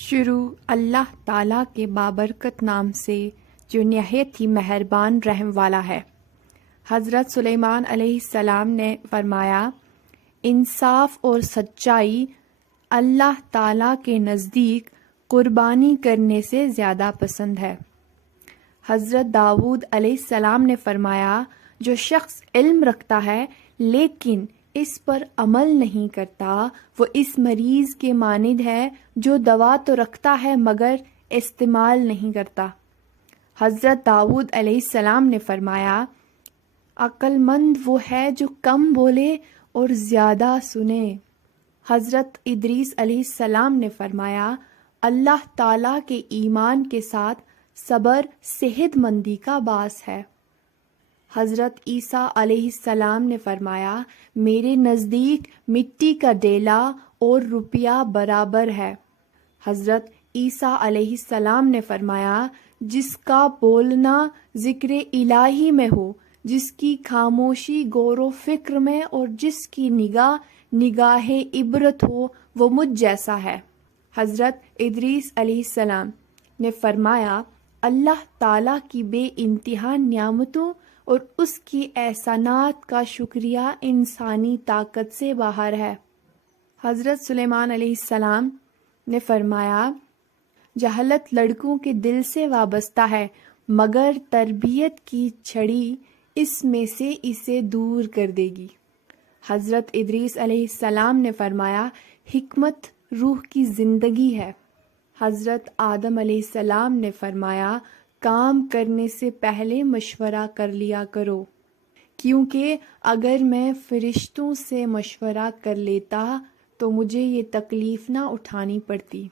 شروع اللہ تعالیٰ کے بابرکت نام سے جو نہایت ہی مہربان رحم والا ہے۔ حضرت سلیمان علیہ السلام نے فرمایا، انصاف اور سچائی اللہ تعالیٰ کے نزدیک قربانی کرنے سے زیادہ پسند ہے۔ حضرت داؤد علیہ السلام نے فرمایا، جو شخص علم رکھتا ہے لیکن اس پر عمل نہیں کرتا، وہ اس مریض کے مانند ہے جو دوا تو رکھتا ہے مگر استعمال نہیں کرتا۔ حضرت داؤد علیہ السلام نے فرمایا، عقل مند وہ ہے جو کم بولے اور زیادہ سنے۔ حضرت ادریس علیہ السلام نے فرمایا، اللہ تعالیٰ کے ایمان کے ساتھ صبر صحت مندی کا باعث ہے۔ حضرت عیسیٰ علیہ السلام نے فرمایا، میرے نزدیک مٹی کا ڈیلا اور روپیہ برابر ہے۔ حضرت عیسیٰ علیہ السلام نے فرمایا، جس کا بولنا ذکر الہی میں ہو، جس کی خاموشی غور و فکر میں اور جس کی نگاہ عبرت ہو، وہ مجھ جیسا ہے۔ حضرت ادریس علیہ السلام نے فرمایا، اللہ تعالیٰ کی بے انتہا نعمتوں اور اس کی احسانات کا شکریہ انسانی طاقت سے باہر ہے۔ حضرت سلیمان علیہ السلام نے فرمایا، جہالت لڑکوں کے دل سے وابستہ ہے مگر تربیت کی چھڑی اس میں سے اسے دور کر دے گی۔ حضرت ادریس علیہ السلام نے فرمایا، حکمت روح کی زندگی ہے۔ حضرت آدم علیہ السلام نے فرمایا، کام کرنے سے پہلے مشورہ کر لیا کرو، کیونکہ اگر میں فرشتوں سے مشورہ کر لیتا تو مجھے یہ تکلیف نہ اٹھانی پڑتی۔